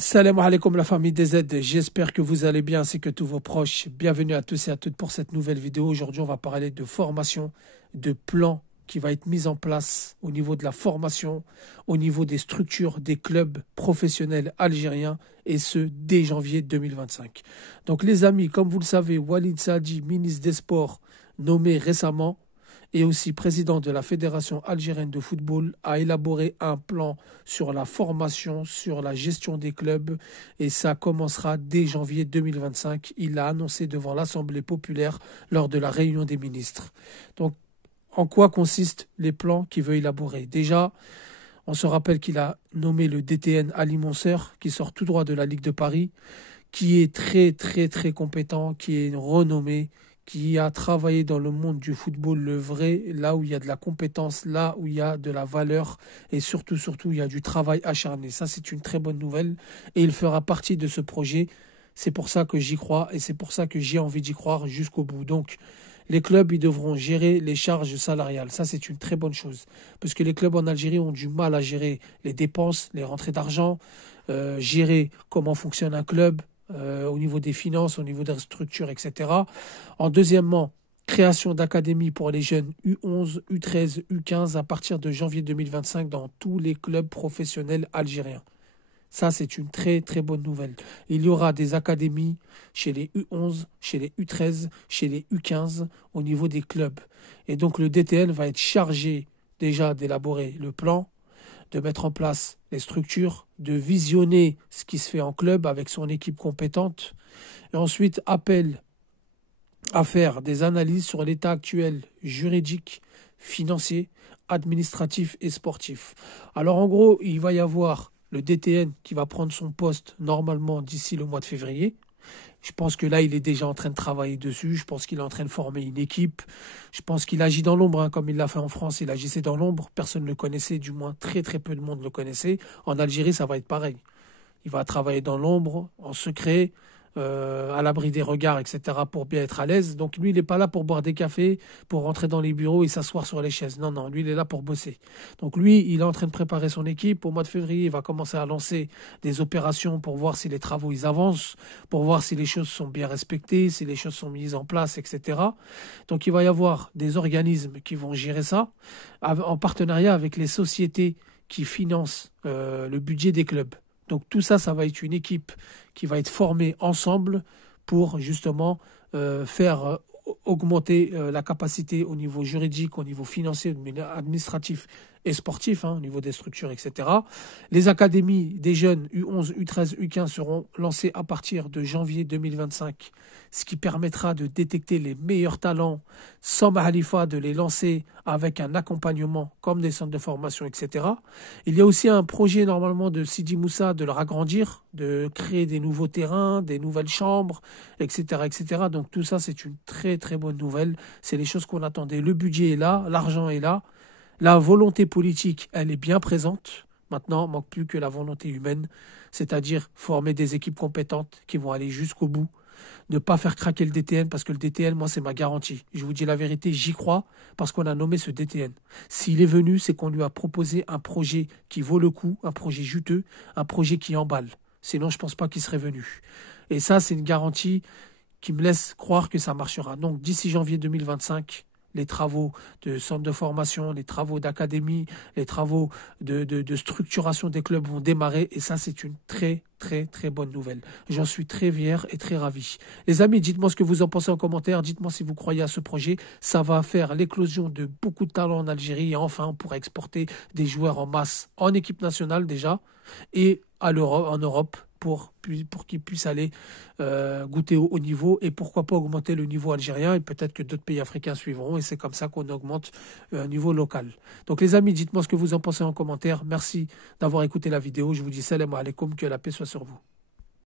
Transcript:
Salam alaikum la famille DZ, j'espère que vous allez bien ainsi que tous vos proches. Bienvenue à tous et à toutes pour cette nouvelle vidéo. Aujourd'hui on va parler de formation, de plans qui va être mis en place au niveau de la formation, au niveau des structures des clubs professionnels algériens et ce dès janvier 2025. Donc les amis, comme vous le savez, Walid Saadi, ministre des Sports, nommé récemment, et aussi président de la Fédération algérienne de football, a élaboré un plan sur la formation, sur la gestion des clubs, et ça commencera dès janvier 2025. Il l'a annoncé devant l'Assemblée populaire lors de la réunion des ministres. Donc, en quoi consistent les plans qu'il veut élaborer? Déjà, on se rappelle qu'il a nommé le DTN Ali Monseur, qui sort tout droit de la Ligue de Paris, qui est très compétent, qui est renommé, qui a travaillé dans le monde du football, le vrai, là où il y a de la compétence, là où il y a de la valeur et surtout, il y a du travail acharné. Ça, c'est une très bonne nouvelle et il fera partie de ce projet. C'est pour ça que j'y crois et c'est pour ça que j'ai envie d'y croire jusqu'au bout. Donc, les clubs, ils devront gérer les charges salariales. Ça, c'est une très bonne chose. Parce que les clubs en Algérie ont du mal à gérer les dépenses, les rentrées d'argent, gérer comment fonctionne un club, au niveau des finances, au niveau des structures, etc. En deuxièmement, création d'académies pour les jeunes U11, U13, U15 à partir de janvier 2025 dans tous les clubs professionnels algériens. Ça, c'est une très bonne nouvelle. Il y aura des académies chez les U11, chez les U13, chez les U15 au niveau des clubs. Et donc le DTN va être chargé déjà d'élaborer le plan, de mettre en place les structures, de visionner ce qui se fait en club avec son équipe compétente, et ensuite appel à faire des analyses sur l'état actuel juridique, financier, administratif et sportif. Alors en gros, il va y avoir le DTN qui va prendre son poste normalement d'ici le mois de février. Je pense que là, il est déjà en train de travailler dessus. Je pense qu'il est en train de former une équipe. Je pense qu'il agit dans l'ombre, comme il l'a fait en France. Il agissait dans l'ombre. Personne ne le connaissait, du moins très peu de monde le connaissait. En Algérie, ça va être pareil. Il va travailler dans l'ombre, en secret, à l'abri des regards, etc., pour bien être à l'aise. Donc lui, il n'est pas là pour boire des cafés, pour rentrer dans les bureaux et s'asseoir sur les chaises. Non, lui, il est là pour bosser. Donc lui, il est en train de préparer son équipe. Au mois de février, il va commencer à lancer des opérations pour voir si les travaux ils avancent, pour voir si les choses sont bien respectées, si les choses sont mises en place, etc. Donc il va y avoir des organismes qui vont gérer ça, en partenariat avec les sociétés qui financent le budget des clubs. Donc tout ça, ça va être une équipe qui va être formée ensemble pour justement faire augmenter la capacité au niveau juridique, au niveau financier, administratif et sportif, au niveau des structures, etc. Les académies des jeunes U11, U13, U15 seront lancées à partir de janvier 2025, ce qui permettra de détecter les meilleurs talents sans mahalifa, de les lancer avec un accompagnement comme des centres de formation, etc. Il y a aussi un projet normalement de Sidi Moussa de leur agrandir, de créer des nouveaux terrains, des nouvelles chambres, etc. etc. Donc tout ça, c'est une très bonne nouvelle. C'est les choses qu'on attendait. Le budget est là, l'argent est là. La volonté politique, elle est bien présente. Maintenant, il ne manque plus que la volonté humaine, c'est-à-dire former des équipes compétentes qui vont aller jusqu'au bout. Ne pas faire craquer le DTN, parce que le DTN, moi, c'est ma garantie. Je vous dis la vérité, j'y crois, parce qu'on a nommé ce DTN. S'il est venu, c'est qu'on lui a proposé un projet qui vaut le coup, un projet juteux, un projet qui emballe. Sinon, je ne pense pas qu'il serait venu. Et ça, c'est une garantie qui me laisse croire que ça marchera. Donc, d'ici janvier 2025, les travaux de centre de formation, les travaux d'académie, les travaux de structuration des clubs vont démarrer et ça, c'est une très bonne nouvelle. J'en suis très fier et très ravi. Les amis, dites-moi ce que vous en pensez en commentaire. Dites-moi si vous croyez à ce projet. Ça va faire l'éclosion de beaucoup de talents en Algérie et enfin, on pourra exporter des joueurs en masse en équipe nationale déjà et en Europe pour qu'ils puissent aller goûter au haut niveau et pourquoi pas augmenter le niveau algérien et peut-être que d'autres pays africains suivront et c'est comme ça qu'on augmente un niveau local. Donc les amis, dites-moi ce que vous en pensez en commentaire. Merci d'avoir écouté la vidéo. Je vous dis salam alaikum, que la paix soit sur vous.